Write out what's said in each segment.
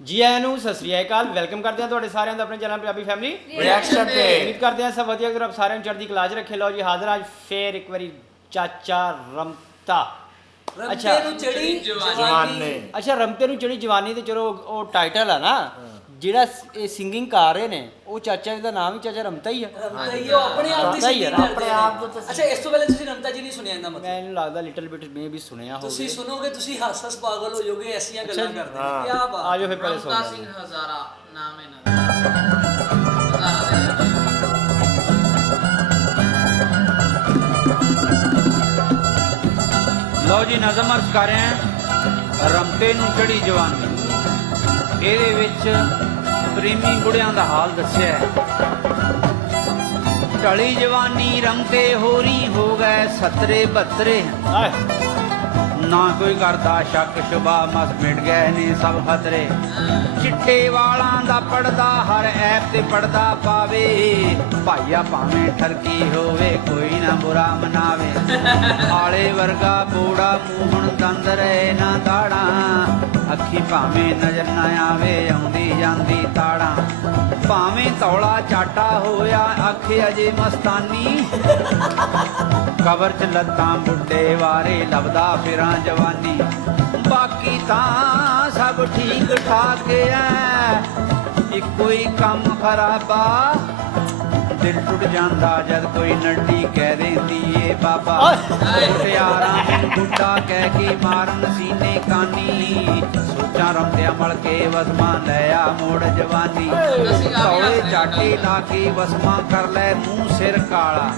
ਜੀ ਆਇਆਂ ਨੂੰ ਸਤਿ ਸ੍ਰੀ ਅਕਾਲ। ਵੈਲਕਮ ਕਰਦੇ ਹਾਂ ਤੁਹਾਡੇ ਸਾਰਿਆਂ ਦਾ ਆਪਣੇ ਚੈਨਲ ਪੰਜਾਬੀ ਫੈਮਿਲੀ ਰਿਐਕਸ਼ਨ ਤੇ ਉਮੀਦ ਕਰਦੇ ਹਾਂ ਸਭ ਵਧੀਆ ਅਗਰ ਆਪ ਸਾਰਿਆਂ ਨੂੰ ਚੜ੍ਹਦੀ ਕਲਾ 'ਚ ਰੱਖੇ। ਲਓ ਜੀ ਹਾਜ਼ਰ ਅੱਜ ਫੇਰ ਇੱਕ ਵਾਰੀ ਚਾਚਾ ਰਮਤਾ। ਅੱਛਾ। ਨੂੰ ਚੜੀ ਜਵਾਨੀ। ਅੱਛਾ ਰਮਤੇ ਨੂੰ ਜਿਹੜੀ ਜਵਾਨੀ ਤੇ ਚਲੋ ਉਹ ਟਾਈਟਲ ਆ ਨਾ। ਜਿਹੜਾ ਇਹ ਸਿੰਗਿੰਗ ਕਰ ਰਹੇ ਨੇ ਉਹ ਚਾਚਾ ਜੀ ਦਾ ਨਾਮ ਹੀ ਚਾਚਾ ਰਮਤਾ ਹੀ ਆ। ਰਮਤਾ ਹੀ ਉਹ ਆਪਣੇ ਆਪ ਦੀ ਰਮਤਾ ਹੀ ਹੈ ਨਾ, ਕਰਦੇ ਆਪਣੇ ਨੇ। ਆਪ ਤੋਂ ਅੱਛਾ ਇਸ ਤੋਂ ਪਹਿਲੇ ਤੁਸੀਂ ਰਮਤਾ ਜੀ ਨਹੀਂ ਸੁਣਿਆ ਇਹਦਾ ਮਤਲਬ? ਮੈਨੂੰ ਲੱਗਦਾ ਲਿਟਲ ਬਿਟ ਮੇ ਵੀ ਸੁਣਿਆ ਤੁਸੀਂ ਹੋਵੇ ਸੁਣੋਗੇ ਤੁਸੀਂ ਹੱਸ ਹੱਸ ਪਾਗਲ ਹੋ ਜਾਓਗੇ ਐਸੀਆਂ ਗੱਲਾਂ ਅੱਛਾ ਜੀ। ਕਰਦੇ ਹਾਂ। ਨੇ ਕੀ ਬਾਤ ਆਜੋ ਫਿਰ ਪਹਿਲੇ ਰਮਤਾ ਸੁਣਦੇ ਸਿੰਘ ਹਾਂ ਹਜ਼ਾਰਾ ਨਾਮ ਇਹਨਾਂ ਦਾ। ਹਜ਼ਾਰਾ ਦੇ ਲਓ ਜੀ ਨਜ਼ਮ ਅਰਜ਼ ਕਰ ਰਹੇ ਹਾਂ ਰਮਤੇ ਨੂੰ ਚੜੀ ਜਵਾਨੀ। ਇਹਦੇ ਵਿੱਚ ਪ੍ਰੇਮੀ ਗੁੜਿਆਂ ਦਾ ਹਾਲ ਦੱਸਿਆ ਢਲੀ ਜਵਾਨੀ ਰਮਤੇ ਹੋਰੀ ਹੋ ਗਏ ਸਤਰੇ ਬੱਤਰੇ। ਨਾ ਕੋਈ ਕਰਦਾ ਸ਼ੱਕ ਸ਼ੁਬਾ ਮਸ ਮਿਟ ਗਏ ਨੇ ਸਭ ਖਤਰੇ। ਚਿੱਟੇ ਵਾਲਾਂ ਦਾ ਪੜਦਾ, ਹਰ ਐਪ ਤੇ ਪੜਦਾ ਪਾਵੇ। ਭਾਈਆ ਭਾਵੇਂ ਠਰਕੀ ਹੋਵੇ, ਕੋਈ ਨਾ ਬੁਰਾ ਮਨਾਵੇ। ਆਲੇ ਵਰਗਾ ਬੋੜਾ ਮੂਹਣ ਦੰਦ ਰਹੇ ਨਾ ਦਾੜਾਂ। ਅੱਖੀ ਭਾਵੇਂ ਨਜ਼ਰ ਨਾ ਆਵੇ, ਆਉਂਦੀ ਜਾਂਦੀ ਤਾੜਾਂ। ਭਾਵੇਂ ਤੌਲਾ ਚਾਟਾ ਹੋਇਆ, ਅੱਖ ਅਜੇ ਮਸਤਾਨੀ। ਕਬਰ ਚ ਲੱਤਾਂ ਬੁੱਢੇ ਵਾਰੇ ਲੱਭਦਾ ਫਿਰਾਂ ਜਵਾਨੀ। ਬਾਕੀ ਤਾਂ ਸਭ ਠੀਕ ਠਾਕ ਐ। ਇੱਕੋ ਹੀ ਕੰਮ ਖਰਾਬਾ ਦਿਲ ਟੁੱਟ ਜਾਂਦਾ ਜਦ ਕੋਈ ਨੱਡੀ ਕਹਿ ਦਿੰਦੀ ਏ ਬਾਬਾ। ਮੁਟਿਆਰਾਂ ਨੂੰ ਕਹਿ ਕੇ ਮਾਰਨ ਸੀਨੇ ਕਾਨੀ। ਸੋਚਾਂ ਰਮਦਿਆਂ ਮਲ ਕੇ ਵਸਮਾਂ ਲੈ ਆ ਮੋੜ ਜਵਾਨੀ। ਤੌਲੇ ਚਾਟੇ ਲਾ ਕੇ ਵਸਮਾਂ ਕਰ ਲੈ ਮੂੰਹ ਸਿਰ ਕਾਲਾ।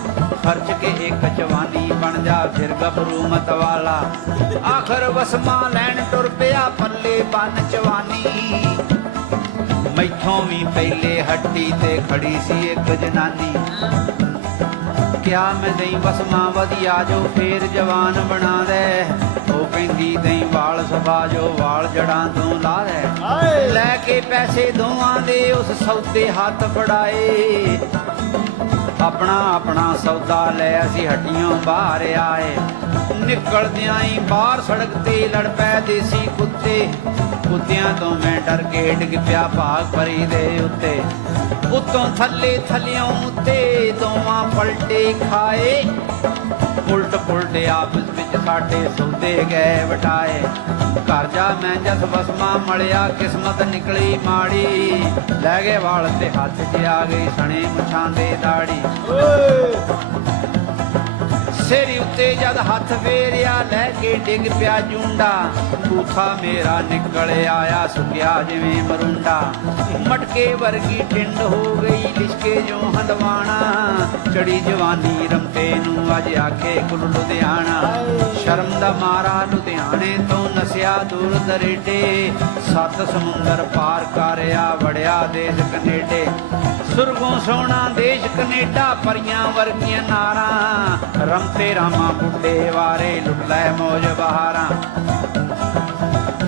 ਖਰਚ ਕੇ ਇੱਕ ਜਵਾਨੀ ਬਣ ਜਾ ਫਿਰ ਗੱਭਰੂ ਮਤ ਵਾਲਾ। ਆਖਰ ਵਸਮਾਂ ਲੈਣ ਟੁਰ ਪਿਆ ਪੱਲੇ ਬੰਨ ਜਵਾਨੀ। ਮੈਥੋਂ ਵੀ ਪਹਿਲੇ ਹੱਟੀ ਤੇ ਖੜੀ ਸੀ ਇੱਕ ਜਨਾਨੀ। ਕਿਆ ਮੈਂ ਦਈ ਵਸਮਾਂ ਵਧੀਆ ਜੋ ਫੇਰ ਜਵਾਨ ਬਣਾ ਦੇ ਉਹ ਕਹਿੰਦੀ ਦਈ ਵਾਲ ਸਭਾ ਜੋ ਵਾਲ ਜੜਾਂ ਤੋਂ ਲਾ ਦੇ ਲੈ ਕੇ ਪੈਸੇ ਦੋਵਾਂ ਦੇ ਉਸ ਸੌਦੇ ਹੱਥ ਫੜਾਏ। ਆਪਣਾ ਆਪਣਾ ਸੌਦਾ ਲੈ ਅਸੀਂ ਹੱਡੀਆਂ ਬਾਹਰ ਆਏ। ਨਿਕਲਦਿਆਂ ਹੀ ਬਾਹਰ ਸੜਕ ਤੇ ਲੜ ਪਏ ਦੇਸੀ ਕੁੱਤੇ। ਕੁੱਤਿਆਂ ਤੋਂ ਮੈਂ ਡਰ ਕੇ ਡਿੱਗ ਪਿਆ ਭਾਗ ਭਰੀ ਦੇ ਉੱਤੇ। ਉੱਤੋਂ ਥੱਲੇ ਥੱਲਿਓਂ ਉੱਤੇ ਦੋਵਾਂ ਪਲਟੇ ਖਾਏ। ਉਲਟ ਪੁਲਟ ਆਪਸ ਵਿੱਚ ਸਾਡੇ ਸੌਦੇ ਗਏ ਵਟਾਏ ਘਰ ਜਾ ਮੈਂ ਜਦ ਵਸਮਾ ਮਲਿਆ, ਕਿਸਮਤ ਨਿਕਲੀ ਮਾੜੀ। ਲੈ ਗਏ ਵਾਲ ਤੇ ਹੱਥ 'ਚ ਆ ਗਈ ਸਣੇ ਮੁਛਾਂ ਦੇ ਦਾੜੀ। ਸਿਰ ਉੱਤੇ ਜਦ ਹੱਥ ਫੇਰਿਆ, ਲੈ ਕੇ ਡਿੱਗ ਪਿਆ ਜੁੰਡਾ। ਬੂਥਾ ਮੇਰਾ ਨਿਕਲ ਆਇਆ, ਸੁਕਿਆ ਜਿਵੇਂ ਮਰੁੰਡਾ। ਮਟਕੇ ਵਰਗੀ ਟਿੰਡ ਹੋ ਗਈ, ਲਿਸ਼ਕੇ ਜੋ ਹੰਦਵਾਣਾ ਚੜੀ ਜਵਾਨੀ ਰਮਤੇ ਨੂੰ ਅੱਜ ਆਖੇ ਕੁਲ ਲੁਧਿਆਣਾ। ਸ਼ਰਮ ਦਾ ਮਾਰਾ ਲੁਧਿਆਣੇ ਤੋਂ ਨਸਿਆ ਦੂਰ ਦਰੇਡੇ। ਸੱਤ ਸਮੁੰਦਰ ਪਾਰ ਕਰਿਆ, ਵੜਿਆ ਦੇਸ਼ ਕਨੇਡੇ। ਸੁਰਗੋਂ ਸੋਹਣਾ ਦੇਸ਼ ਕਨੇਡਾ, ਪਰੀਆਂ ਵਰਗੀਆਂ ਨਾਰਾਂ। ਰਮਤੇ ਰਾਮਾ ਬੁੱਢੇ ਵਾਰੇ ਲੁੱਟ ਲੈ ਮੌਜ ਬਹਾਰਾਂ।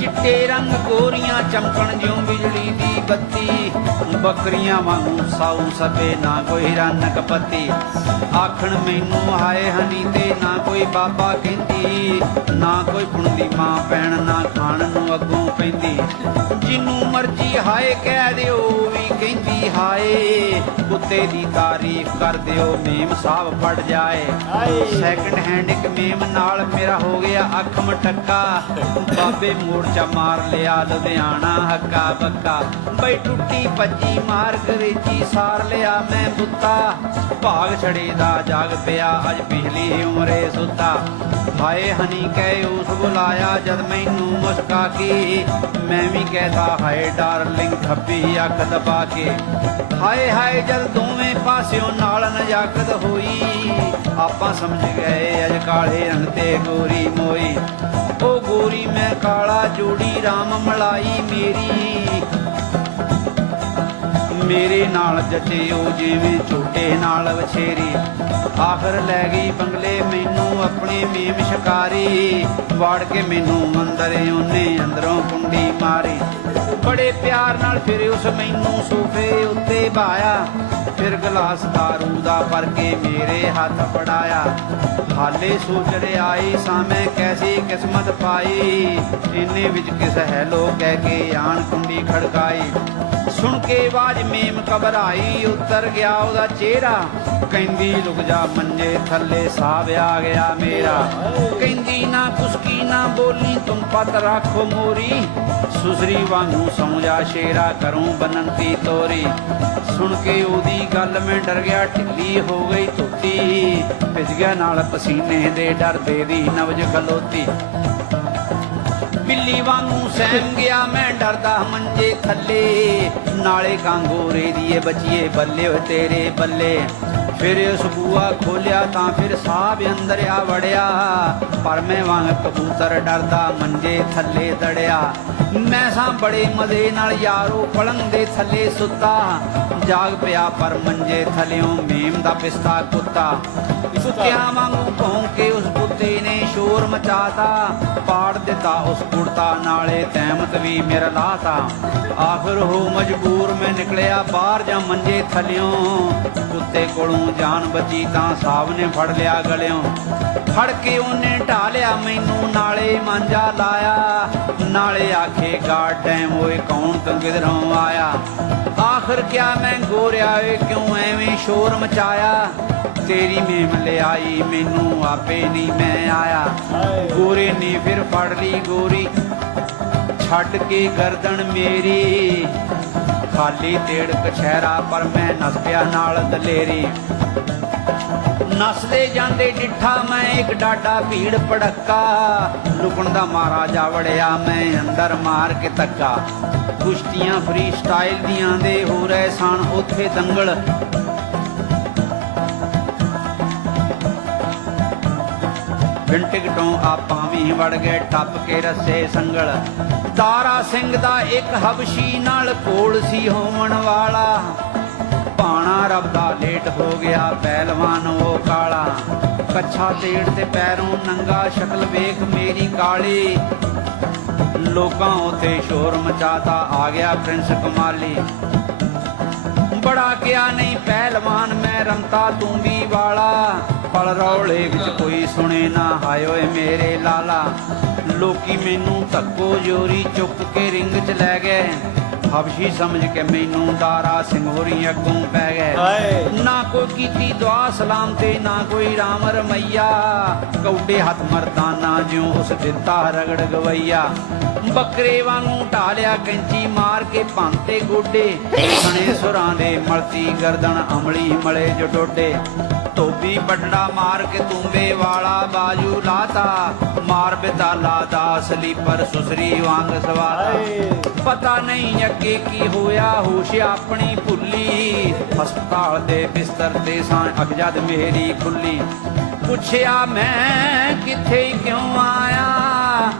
ਚਿੱਟੇ ਰੰਗ ਗੋਰੀਆਂ ਚਮਕਣ ਜਿਉਂ ਬਿਜਲੀ ਦੀ ਬੱਤੀ। ਬੱਕਰੀਆਂ ਵਾਂਗੂ ਸਾਊ ਸਭੇ ਨਾ ਕੋਈ ਰੰਨ ਪਤੀ। ਆਖਣ ਮੈਨੂੰ ਹਾਏ ਹਨੀ ਤੇ ਨਾ ਕੋਈ ਬਾਬਾ ਕਹਿੰਦੀ ਨਾ ਕੋਈ ਪੁੰਦੀ ਮਾਂ ਪੈਣ ਨਾ ਖਾਣ ਨੂੰ ਅੱਗੋਂ ਪੈਂਦੀ। ਜਿੰਨੂੰ ਮਰਜ਼ੀ ਹਾਏ ਕਹਿ ਦਿਓ ਵੀ ਕਹਿੰਦੀ ਹਾਏ ਕੁੱਤੇ ਦੀ ਤਾਰੀਫ ਕਰ ਦਿਓ ਮੇਮ ਸਾਹਿਬ ਪੜ ਜਾਏ। ਸੈਕੰਡ ਹੈਂਡ ਇੱਕ ਮੇਮ ਨਾਲ ਮੇਰਾ ਹੋ ਗਿਆ ਅੱਖ ਮਟੱਕਾ। ਬਾਬੇ ਮੋਰਚਾ ਮਾਰ ਲਿਆ ਲੁਧਿਆਣਾ ਹੱਕਾ ਬੱਕਾ। ਬਈ ਟੁੱਟੀ ਭੱਜੀ ਮਾਰ ਗਰੇਜੀ ਸਾਰ ਲਿਆ ਮੈਂ ਬੁੱਤਾ ਭਾਗ ਛੜੇ ਦਾ ਜਾਗ ਪਿਆ, ਅੱਜ ਪਿਛਲੀ ਉਮਰੇ ਸੁੱਤਾ। ਹਾਏ ਹਨੀ, ਕਹਿ ਉਸ ਬੁਲਾਇਆ ਜਦ ਮੈਨੂੰ ਮੁਸਕਾ ਕੇ। ਮੈਂ ਵੀ ਕਹਿਤਾ, ਹਾਏ ਡਾਰਲਿੰਗ, ਖੱਬੀ ਅੱਖ ਦਬਾ ਕੇ। ਹਾਏ ਹਾਏ, ਜਦ ਦੋਵੇਂ ਪਾਸਿਓਂ ਨਾਲ ਨਜਾਕਤ ਹੋਈ। ਆਪਾਂ ਸਮਝ ਗਏ, ਅਜ ਕਾਲੇ ਰੰਗ ਤੇ ਗੋਰੀ ਮੋਈ। ਉਹ ਗੋਰੀ ਮੈਂ ਕਾਲਾ ਜੋੜੀ RAM ਮਲਾਈ ਮੇਰੀ। ਮੇਰੇ ਨਾਲ ਜੱਟੇ ਜਿਵੇਂ ਝੋਟੇ ਨਾਲ ਵਛੇਰੀ। ਆਖਰ ਲੈ ਗਈ ਬੰਗਲੇ, ਮੈਨੂੰ ਆਪਣੇ ਮੇਮ ਸ਼ਿਕਾਰੀ। ਵਾੜ ਕੇ ਮੈਨੂੰ ਅੰਦਰ ਉਹਨੇ ਅੰਦਰੋਂ ਕੁੰਡੀ ਮਾਰੀ। ਬੜੇ ਪਿਆਰ ਨਾਲ ਫਿਰ ਉਸ ਮੈਨੂੰ ਸੋਫੇ ਉੱਤੇ ਬਾਇਆ। ਫਿਰ ਗਲਾਸ दारू ਦਾ ਭਰ ਕੇ ਮੇਰੇ ਹੱਥ ਫੜਾਇਆ। ਹਾਲੇ ਸੋਚ ਰਿਆਈ ਸਾਵੇਂ ਕੈਸੀ ਕਿਸਮਤ ਪਾਈ। ਇੰਨੇ ਵਿੱਚ ਕਿਸ ਹੈਲੋ ਕਹਿ ਕੇ ਆਣ ਕੁੰਡੀ ਖੜਕਾਈ। ਸੁਣ ਕੇ ਆਵਾਜ਼ ਮੇਮ ਘਬਰਾਈ, ਉਤਰ ਗਿਆ ਉਹਦਾ ਚਿਹਰਾ। ਕਹਿੰਦੀ ਲੁਕ ਜਾ ਮੰਜੇ ਥੱਲੇ, ਸਾਹ ਆ ਗਿਆ ਮੇਰਾ। ਕਹਿੰਦੀ, ਨਾ ਕੁਸਕੀ, ਨਾ ਬੋਲੀ ਤੁਮ ਪਤ ਰੱਖੋ ਮੋਰੀ। ਸੁਸਰੀ ਵਾਂਗੂ ਸਮਝਾ ਸ਼ੇਰਾ ਕਰੂੰ ਬਨੰਤੀ ਤੋਰੀ। ਸੁਣ ਕੇ ਉਹਦੀ ਗੱਲ ਮੈਂ ਡਰ ਗਿਆ, ਢਿੱਲੀ ਹੋ ਗਈ ਧੋਤੀ। ਭਿੱਜ ਗਿਆ ਨਾਲ ਪਸੀਨੇ ਦੇ ਡਰਦੇ ਦੀ ਨਵਜ ਖਲੋਤੀ। ਬਿੱਲੀ ਵਾਂਗੂ ਸਹਿਮ ਗਿਆ, ਮੈਂ ਡਰਦਾ ਮੰਜੇ ਥੱਲੇ। ਨਾਲੇ ਕਾਂਗੋਰੇ ਦੀਏ ਬਚੀਏ ਬੱਲੇ ਓ ਤੇਰੇ ਬੱਲੇ। ਫਿਰ ਉਸ ਬੂਆ ਖੋਲਿਆ ਤਾਂ ਫਿਰ ਸਾਹ ਵੀ ਅੰਦਰ ਆ ਵੜਿਆ। ਪਰ ਮੈਂ ਵਾਂਗ ਕਬੂਤਰ ਡਰਦਾ ਮੰਜੇ ਥੱਲੇ ਦੜਿਆ। ਮੈਂ ਸਾਂ ਬੜੇ ਮਜ਼ੇ ਨਾਲ ਯਾਰੋ ਪਲੰਗ ਦੇ ਥੱਲੇ ਸੁੱਤਾ। ਜਾਗ ਪਿਆ ਪਰ ਮੰਜੇ ਥੱਲਿਓਂ ਮੇਮ ਦਾ ਪਿਸਤਾ ਕੁੱਤਾ। ਸੁੱਤਿਆਂ ਵਾਂਗੂ ਭੌਂਕੇ ਉਸ ਕੁੱਤੇ ਨੇ ਸ਼ੋਰ ਮਚਾਤਾ। ਪਾੜ ਦਿੱਤਾ, ਉਸ ਕੁੜਤਾ ਨਾਲੇ ਤਹਿਮਤ ਵੀ ਮੇਰਾ ਲਾਤਾ। ਆਖਰ ਹੋ ਮਜਬੂਰ ਮੈਂ ਨਿਕਲਿਆ ਬਾਹਰ ਜਾਂ ਮੰਜੇ ਥੱਲਿਓਂ। ਕੁੱਤੇ ਕੋਲੋਂ ਜਾਨ ਬਚੀ ਤਾਂ ਸਾਹਬ ਨੇ ਫੜ ਲਿਆ ਗਲਿਓਂ। ਫੜ ਕੇ ਉਹਨੇ ਢਾਲਿਆ, ਮੈਨੂੰ ਨਾਲੇ ਮਾਂਜਾ ਲਾਇਆ। ਨਾਲੇ ਆਖੇ ਗਾਡ ਟਾਈਮ ਓਏ, ਕੌਣ ਤੂੰ ਕਿਧਰੋਂ ਆਇਆ? ਆਖਰ ਕਿਆ ਮੈਂ ਗੋਰਿਆ ਏ ਕਿਉਂ ਐਵੇਂ ਸ਼ੋਰ ਮਚਾਇਆ? ਤੇਰੀ ਮੇਮ ਲਿਆਈ ਮੈਨੂੰ ਆਪੇ ਨਹੀਂ ਮੈਂ ਆਇਆ। ਗੋਰੇ ਨੇ ਫਿਰ ਫੜ ਲਈ ਗੋਰੀ ਛੱਡ ਕੇ ਗਰਦਨ ਮੇਰੀ। ਖਾਲੀ ਤੇੜ ਕਛਹਿਰਾ ਪਰ ਮੈਂ ਨਸ ਪਿਆ ਨਾਲ ਦਲੇਰੀ। ਨਸਦੇ ਜਾਂਦੇ ਡਿੱਠਾ ਮੈਂ ਇੱਕ ਡਾਡਾ ਭੀੜ ਪੜਕਾ ਲੁਕਣ ਦਾ ਮਾਰਾ ਜਾ ਵੜਿਆ ਮੈਂ ਅੰਦਰ ਮਾਰ ਕੇ ਧੱਕਾ। ਕੁਸ਼ਤੀਆਂ ਫਰੀ ਸਟਾਈਲ ਦੀਆਂ ਦੇ ਹੋ ਰਹੇ ਸਨ ਉੱਥੇ ਦੰਗਲ। ਬਿੰਟਿਕ ਤੋਂ ਆਪਾਂ ਵੀ ਵੜ ਗਏ, ਟੱਪ ਕੇ ਰਸੇ ਸੰਗਲ। ਤਾਰਾ ਸਿੰਘ ਦਾ ਇੱਕ ਹਬਸ਼ੀ ਨਾਲ ਕੋਲ ਸੀ ਹੋਵਣ ਵਾਲਾ। ਪਾਣਾ ਰੱਬ ਦਾ ਲੇਟ ਹੋ ਗਿਆ, ਪਹਿਲਵਾਨ ਉਹ ਕਾਲਾ। ਕੱਛਾ ਤੇੜ ਤੇ ਪੈਰੋਂ ਨੰਗਾ ਸ਼ਕਲ ਵੇਖ ਮੇਰੀ ਕਾਲੀ। ਲੋਕਾਂ ਉਤੇ ਸ਼ੋਰ ਮਚਾਤਾ, ਆ ਗਿਆ ਪ੍ਰਿੰਸ ਕਮਾਲੀ। ਬੜਾ ਗਿਆ ਨਹੀਂ, ਪਹਿਲਵਾਨ, ਮੈਂ ਰਮਤਾ ਤੂੰ ਵੀ ਵਾਲਾ। ਪਲ ਰੌਲੇ ਵਿੱਚ ਕੋਈ ਸੁਣੇ ਨਾ ਹਾਏ ਓਏ ਮੇਰੇ ਲਾਲਾ। ਲੋਕੀ ਮੈਨੂੰ ਧੱਕੋ ਜੋਰੀ ਚੁੱਕ ਕੇ ਰਿੰਗ 'ਚ ਲੈ ਗਏ। ਹਬਸ਼ੀ ਸਮਝ ਕੇ ਮੈਨੂੰ ਦਾਰਾ ਸਿੰਘ ਹੋਰੀ ਅੱਗੋਂ ਪੈ ਗਏ। ਹਾਏ। ਨਾ ਕੋਈ ਕੀਤੀ ਦੁਆ ਸਲਾਮ ਤੇ ਨਾ ਕੋਈ ਰਾਮ ਰਮਈਆ। ਕੌਡੇ ਹੱਥ ਮਰਦਾਨਾ ਜਿਉ ਉਸ ਦਿੱਤਾ ਰਗੜ ਗਵਈਆ। ਬੱਕਰੇ ਵਾਂਗੂ ਢਾਲਿਆ ਕੈਂਚੀ ਮਾਰ ਕੇ ਭੰਤੇ ਗੋਡੇ। ਸਣੇ ਸੁਰਾਂ ਦੇ ਮਲਤੀ ਗਰਦਨ ਅਮਲੀ ਮਲੇ ਜੋ ਡੋਡੇ। ਧੋਬੀ ਪਟੜਾ ਮਾਰ ਕੇ ਤੁੰਬੇ ਵਾਲਾ ਬਾਜੂ ਲਾਤਾ। ਮਾਰ ਬਿਤਾਲਾ ਦਾ ਸਲੀਪਰ ਸੁਸਰੀ ਵਾਂਗ ਸਵਾਤਾ। ਪਤਾ ਨਹੀਂ ਅੱਗੇ ਕੀ ਹੋਇਆ, ਹੋਸ਼ ਆਪਣੀ ਭੁੱਲੀ। ਹਸਪਤਾਲ ਦੇ ਬਿਸਤਰ ਤੇ ਸਾਂ ਅਖਜਦ ਮੇਰੀ ਖੁੱਲੀ। ਪੁੱਛਿਆ, ਮੈਂ ਕਿੱਥੇ ਕਿਉਂ ਆਇਆ?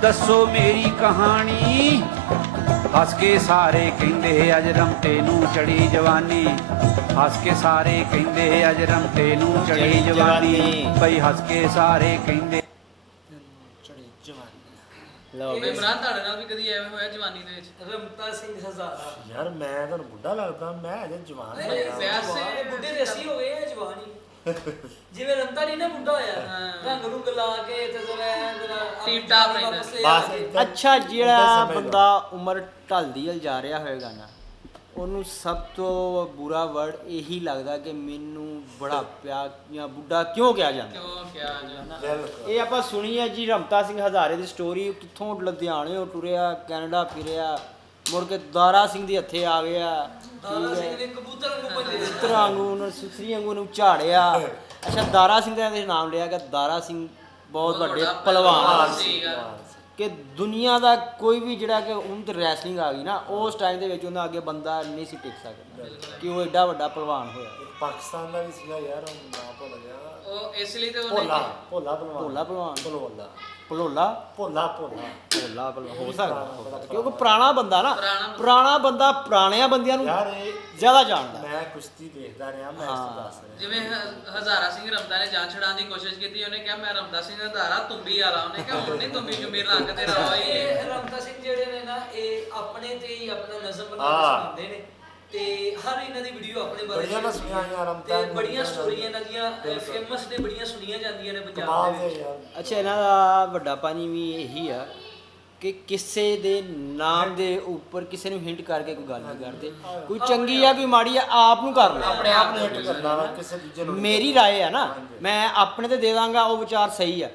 ਦੱਸੋ ਮੇਰੀ ਕਹਾਣੀ। ਹੱਸ ਕੇ ਸਾਰੇ ਕਹਿੰਦੇ ਅਜ ਰਮਤੇ ਨੂੰ ਚੜੀ ਜਵਾਨੀ। ਹੱਸ ਕੇ ਸਾਰੇ ਕਹਿੰਦੇ ਅਜ ਰਮਤੇ ਨੂੰ ਚੜੀ ਜਵਾਨੀ। ਬਈ ਹੱਸ ਕੇ ਸਾਰੇ ਕਹਿੰਦੇ ਚੜੀ ਜਵਾਨੀ ਲਓ ਬਈ। ਇਮਰਾਨ ਤੁਹਾਡੇ ਨਾਲ ਵੀ ਕਦੀ ਐਵੇਂ ਹੋਇਆ ਜਵਾਨੀ ਦੇ ਵਿੱਚ? ਰਮਤਾ ਸਿੰਘ ਹਜ਼ਾਰਾ। ਯਾਰ ਮੈਂ ਤੁਹਾਨੂੰ ਬੁੱਢਾ ਲੱਗਦਾ ਮੈਂ ਅਜੇ ਜਵਾਨ ਨਹੀਂ, ਹੈਗਾ। ਵੈਸੇ- ਬੁੱਢੇ ਦੇ ਅਸੀਂ ਹੋ ਗਏ ਆ ਜਵਾਨੀ। ਜਿਵੇਂ ਰਮਤਾ ਨਹੀਂ ਨਾ ਬੁੱਢਾ ਹੋਇਆ ਹਾਂ। ਰੰਗ ਰੁੰਗ ਲਾ ਕੇ ਤੇ ਜ਼ਰਾ ਜ਼ਰਾ ਟੀਪ ਟਾਪ ਰਹਿੰਦਾ। ਬਸ ਏਦਾਂ- ਅੱਛਾ ਏਦਾਂ ਜਿਹੜਾ ਸਮਝ ਲਓ। ਬੰਦਾ ਉਮਰ ਢਲਦੀ ਹਲ ਜਾ ਰਿਹਾ ਹੋਏਗਾ ਨਾ ਉਹਨੂੰ ਸਭ ਤੋਂ ਬੁਰਾ ਵਰਡ ਇਹੀ ਲੱਗਦਾ ਕਿ ਮੈਨੂੰ ਬੜਾ ਪਿਆ ਜਾਂ ਬੁੱਢਾ ਕਿਉਂ ਕਿਹਾ ਜਾਂਦਾ ਕਿਉਂ ਕਿਹਾ ਜਾਣਾ ਬਿਲਕੁਲ ਇਹ ਆਪਾਂ ਸੁਣੀ ਹੈ ਜੀ ਰਮਤਾ ਸਿੰਘ ਹਜ਼ਾਰੇ ਦੀ ਸਟੋਰੀ ਕਿੱਥੋਂ ਲੁਧਿਆਣਿਓ ਟੁਰਿਆ ਕੈਨੇਡਾ ਫਿਰਿਆ ਮੁੜ ਕੇ ਦਾਰਾ ਸਿੰਘ ਦੇ ਹੱਥੇ ਆ ਗਿਆ ਦਾਦਾ ਸਿੰਘ ਨੇ ਕਬੂਤਰ ਨੂੰ ਭੱਜੇ। ਤਰ੍ਹਾਂ ਨੂੰ ਉਹਨਾਂ ਸੁਸਰੀ ਵਾਂਗੂ ਨੂੰ ਝਾੜਿਆ। ਅੱਛਾ ਦਾਰਾ ਸਿੰਘ ਦਾ ਇਹਦੇ ਨਾਮ ਲਿਆ ਗਿਆ। ਦਾਰਾ ਸਿੰਘ ਬਹੁਤ ਵੱਡੇ ਵੱਡਾ ਪਹਿਲਵਾਨ ਸਹੀ ਗੱਲ ਕਿ ਦੁਨੀਆ ਦਾ ਕੋਈ ਵੀ ਜਿਹੜਾ ਕਿ ਹੁਣ ਤੇ ਰੈਸਲਿੰਗ ਆ ਗਈ ਨਾ ਉਸ ਟਾਈਮ ਦੇ ਵਿੱਚ ਉਹਨਾਂ ਅੱਗੇ ਬੰਦਾ ਨਹੀਂ ਸੀ ਟਿਕ ਸਕਦਾ। ਕਿ ਉਹ ਐਡਾ ਵੱਡਾ ਪਹਿਲਵਾਨ ਹੋਇਆ। ਪਾਕਿਸਤਾਨ ਦਾ ਵੀ ਸੀਗਾ ਯਾਰ ਉਹ ਨਾਮ ਭੁੱਲ ਗਿਆ। ਉਹ ਇਸ ਲਈ ਤੇ ਉਹਨੇ ਭੋਲਾ ਭੋਲਾ ਪਹਿਲਵਾਨ। ਭੋਲਾ ਪਹਿਲਵਾਨ। ਭੋਲਾ ਭਲੋਲਾ ਭੋਲਾ ਭੋਲਾ। ਭੋਲਾ ਹੋ ਸਕਦਾ ਹੋ ਸਕਦਾ। ਕਿਉਂਕਿ ਪੁਰਾਣਾ ਬੰਦਾ ਨਾ ਪੁਰਾਣਾ ਬੰਦਾ। ਪੁਰਾਣਾ ਬੰਦਾ ਪੁਰਾਣਿਆਂ ਬੰਦਿਆਂ ਨੂੰ ਯਾਰ ਇਹ ਜ਼ਿਆਦਾ ਜਾਣਦਾ। ਮੈਂ ਕੁਸ਼ਤੀ ਦੇਖਦਾ ਰਿਹਾ ਮੈਂ ਇਸ। ਤੋਂ ਦੱਸ ਰਿਹਾ। ਜਿਵੇਂ ਹ- ਹਜ਼ਾਰਾ ਸਿੰਘ ਰਮਤਾ ਨੇ ਜਾਨ ਛਡਾਉਣ ਦੀ ਕੋਸ਼ਿਸ਼ ਕੀਤੀ ਉਹਨੇ ਕਿਹਾ ਮੈਂ ਰਮਤਾ ਸਿੰਘ ਹਜ਼ਾਰਾ ਤੁੰਬੀ ਵਾਲਾ। ਉਹਨੇ ਕਿਹਾ ਹੁਣ ਨਹੀਂ ਤੁੰਬੀ ਜੁਮੀ ਰੰਗ ਤੇਰਾ ਹੋਈ ਇਹ ਰਮਤਾ ਸਿੰਘ ਜਿਹੜੇ ਨੇ ਨਾ ਇਹ ਆਪਣੇ ਆਪਣੇ ਤੇ ਹੀ ਆਪਣਾ ਨਜ਼ਮ ਬਣਾ ਕੇ ਹਾਂ। ਸੁਣਾਉਂਦੇ ਨੇ। ਤੇ ਹਰ ਇਹਨਾਂ ਦੀ ਵੀਡੀਓ ਆਪਣੇ ਬਾਰੇ ਬੜੀਆਂ share ਸੁਣੀਆਂ ਯਾਰ, ਤੇ ਬੜੀਆਂ ਸਟੋਰੀਆਂ ਇਹਨਾਂ ਦੀਆਂ। ਫੇਮਸ ਨੇ ਬੜੀਆਂ ਸੁਣੀਆਂ ਜਾਂਦੀਆਂ ਨੇ ਪੰਜਾਬ ਦੇ ਵਿੱਚ। ਅੱਛਾ ਇਹਨਾਂ ਦਾ ਵੱਡਾ ਪਾਣੀ ਵੀ ਇਹੀ ਆ। ਕਿ ਕਿਸੇ ਦੇ ਨਾਮ ਦੇ ਉੱਪਰ ਕਿਸੇ ਨੂੰ ਹਿੰਟ ਕਰਕੇ ਕੋਈ ਗੱਲ ਨਾ ਕਰਦੇ। ਕੋਈ ਚੰਗੀ ਆ ਵੀ ਮਾੜੀ ਆ ਆਪ ਨੂੰ ਕਰ ਲਓ। ਆਪਣੇ ਆਪ ਨੂੰ ਹਿੰਟ ਕਰਨਾ ਕਿਸੇ ਦੂਜੇ ਨੂੰ ਮੇਰੀ ਰਾਏ ਆ ਨਾ ਮੈਂ ਆਪਣੇ ਤੇ ਦੇ ਦਾਂਗਾ ਉਹ ਵਿਚਾਰ ਸਹੀ ਆ।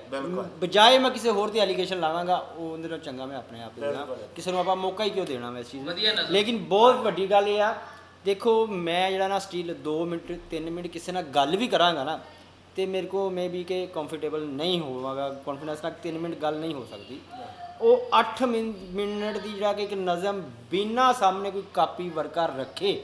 ਬਜਾਏ ਮੈਂ ਕਿਸੇ ਹੋਰ ਤੇ ਐਲੀਗੇਸ਼ਨ ਲਾਵਾਂਗਾ ਉਹ ਉਹਦੇ ਨਾਲ ਚੰਗਾ ਮੈਂ ਆਪਣੇ ਆਪ ਦੇਣਾ। ਕਿਸੇ ਨੂੰ ਆਪਾਂ ਮੌਕਾ ਹੀ ਕਿਉਂ ਦੇਣਾ ਮੈਂ ਇਸ ਚੀਜ਼ ਨੂੰ ਲੇਕਿਨ ਬਹੁਤ ਵੱਡੀ ਗੱਲ ਇਹ ਆ ਦੇਖੋ ਮੈਂ ਜਿਹੜਾ ਨਾ ਸਟੀਲ 2 ਮਿੰਟ 3 ਮਿੰਟ ਕਿਸੇ ਨਾਲ ਗੱਲ ਵੀ ਕਰਾਂਗਾ ਨਾ ਤੇ ਮੇਰੇ ਕੋ ਮੇਬੀ ਕਿ ਕੰਫਰਟੇਬਲ ਨਹੀਂ ਹੋਵਾਂਗਾ ਕੌਨਫੀਡੈਂਸ ਨਾਲ 3 ਮਿੰਟ ਗੱਲ ਨਹੀਂ ਹੋ ਸਕਦੀ। ਉਹ 8 ਮਿੰਟ ਦੀ ਜਿਹੜਾ ਕਿ ਇੱਕ ਨਜ਼ਮ ਬਿਨਾ ਸਾਹਮਣੇ ਕੋਈ ਕਾਪੀ ਵਰਕਰ ਰੱਖੇ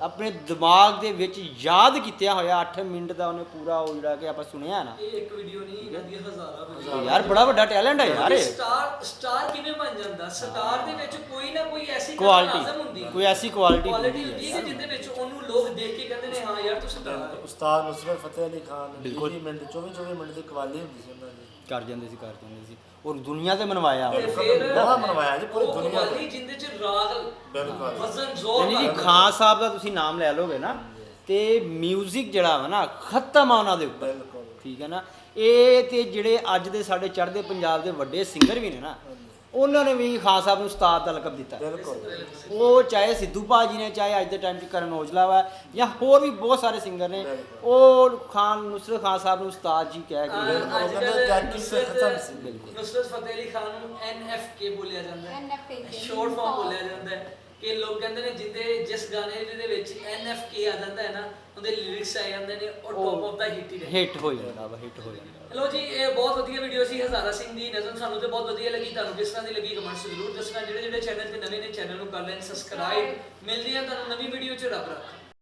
ਆਪਣੇ ਦਿਮਾਗ ਦੇ ਵਿੱਚ ਯਾਦ ਕੀਤਿਆ ਹੋਇਆ 8 ਮਿੰਟ ਦਾ ਉਹਨੇ ਪੂਰਾ ਉਹ ਜਿਹੜਾ ਕਿ ਆਪਾਂ ਸੁਣਿਆ ਨਾ। ਇਹ ਇੱਕ ਵੀਡੀਓ ਨਹੀਂ ਇਹਨਾਂ ਹਜ਼ਾਰਾਂ ਯਾਰ ਬੜਾ ਵੱਡਾ ਟੈਲੈਂਟ ਹੈ ਯਾਰ ਇਹ। ਸਟਾਰ ਸਟਾਰ ਕਿਵੇਂ ਬਣ ਜਾਂਦਾ? ਸਟਾਰ ਦੇ ਵਿੱਚ ਕੋਈ ਨਾ ਕੋਈ ਐਸੀ ਕੁਆਲਿਟੀ ਹੁੰਦੀ। ਕੋਈ ਐਸੀ ਕੁਆਲਿਟੀ ਕੁਆਲਿਟੀ ਹੁੰਦੀ ਹੁੰਦੀ ਹੈ ਹੈ ਕਿ ਜਿੰਦੇ ਵਿੱਚ ਉਹਨੂੰ ਲੋਕ ਦੇਖ ਕੇ ਕਹਿੰਦੇ ਨੇ ਹਾਂ ਯਾਰ ਤੂੰ ਸਟਾਰ ਹੈ। ਉਸਤਾਦ ਨੁਸਰਤ ਫਤਿਹ ਅਲੀ ਖਾਨ ਬਿਲਕੁਲ। 20 ਮਿੰਟ 24 24 ਮਿੰਟ ਦੀ ਕਵਾਲੀ ਹੁੰਦੀ ਸੀ ਉਹਨਾਂ ਦੀ। ਕਰ ਜਾਂਦੇ ਸੀ ਕਰ ਜਾਂਦੇ ਸੀ ਔਰ ਦੁਨੀਆ ਤੇ ਮਨਵਾਇਆ ਤੇ ਉਹਨੇ। ਫਿਰ ਬਹੁਤ ਮਨਵਾਇਆ ਜੀ, ਪੂਰੀ ਉਹ ਦੁਨੀਆ ਤੇ। ਕਵਾਲੀ ਜਿੰਦੇ ਚ ਰਾਗ ਬਿਲਕੁਲ। ਵਜ਼ਨ ਜ਼ੋਰ ਯਾਨੀ ਜੀ ਨਾਲ ਖਾਨ ਸਾਹਿਬ ਦਾ ਤੁਸੀਂ ਨਾਮ ਲੈ ਲੋਗੇ ਨਾ ਤੇ 뮤직 ਜਿਹੜਾ ਵਾ ਨਾ ਖਤਮ ਆ ਉਹਨਾਂ ਦੇ ਉੱਪਰ ਬਿਲਕੁਲ ਠੀਕ ਹੈ ਨਾ ਇਹ ਤੇ ਜਿਹੜੇ ਅੱਜ ਦੇ ਸਾਡੇ ਚੜ੍ਹਦੇ ਪੰਜਾਬ ਦੇ ਵੱਡੇ ਸਿੰਗਰ ਵੀ ਨੇ ਨਾ ਉਹਨਾਂ ਨੇ ਵੀ ਖਾਨ ਸਾਹਿਬ ਨੂੰ ਉਸਤਾਦ ਦਾ ਲਕਬ ਦਿੱਤਾ। ਬਿਲਕੁਲ। ਉਹ ਚਾਹੇ ਸਿੱਧੂ ਭਾਜੀ ਨੇ ਚਾਹੇ ਅੱਜ ਦੇ ਟਾਈਮ 'ਚ ਕਰਨ ਔਜਲਾ ਵਾ ਜਾਂ ਹੋਰ ਵੀ ਬਹੁਤ ਸਾਰੇ ਸਿੰਗਰ ਨੇ ਬਿਲਕੁਲ। ਉਹ ਖਾਨ ਨੁਸਰਤ ਖਾਨ ਸਾਹਿਬ ਨੂੰ ਉਸਤਾਦ ਜੀ ਕਹਿ ਕੇ ਬਿਲਕੁਲ। ਅੱਜ ਕੱਲ੍ਹ ਜੱਟ ਕਿਸੇ ਖਤਮ ਸੀ, ਨੁਸਰਤ ਨੁਸਰਤ ਫਤਿਹ ਅਲੀ ਖਾਨ ਨੂੰ ਐਨਐਫਕੇ ਬੋਲਿਆ ਜਾਂਦਾ ਹੈ। NFK ਸ਼ੋਰਟ ਫਾਰਮ ਬੋਲਿਆ ਜਾਂਦਾ ਹੈ। ਕਿ ਲੋਕ ਕਹਿੰਦੇ ਨੇ ਜਿੱਦੇ ਜਿਸ ਗਾਣੇ ਦੇ ਵਿੱਚ ਐਨਐਫਕੇ ਆ ਜਾਂਦਾ ਹੈ ਨਾ ਉਹਦੇ ਲਿਰਿਕਸ ਆ ਜਾਂਦੇ ਨੇ ਉਹ ਟੌਪ ਆਫ ਦਾ ਹਿੱਟ ਹੀ ਰਹੇ ਹਿੱਟ ਹੋ ਜਾਂਦਾ ਵਾ ਹਿੱਟ ਹੋ ਜਾਂਦਾ ਲੋ ਜੀ ਇਹ ਬਹੁਤ ਵਧੀਆ ਵੀਡੀਓ ਸੀ ਹਜ਼ਾਰਾ ਸਿੰਘ ਦੀ ਨਜ਼ਮ ਸਾਨੂੰ ਤੇ ਬਹੁਤ ਵਧੀਆ ਲੱਗੀ ਤੁਹਾਨੂੰ ਕਿਸ ਤਰ੍ਹਾਂ ਦੀ ਲੱਗੀ ਕਮੈਂਟਸ ਜ਼ਰੂਰ ਦੱਸਣਾ ਜਿਹੜੇ ਜਿਹੜੇ ਚੈਨਲ ਤੇ ਨਵੇਂ ਨੇ ਚੈਨਲ ਨੂੰ ਕਰ ਲੈਣ ਸਬਸਕ੍ਰਾਈਬ ਮਿਲਦੀ ਹੈ ਤੁਹਾਨੂੰ ਨਵੀਂ ਵੀਡੀਓ 'ਚ ਰੱਬ ਰੱਖਾ।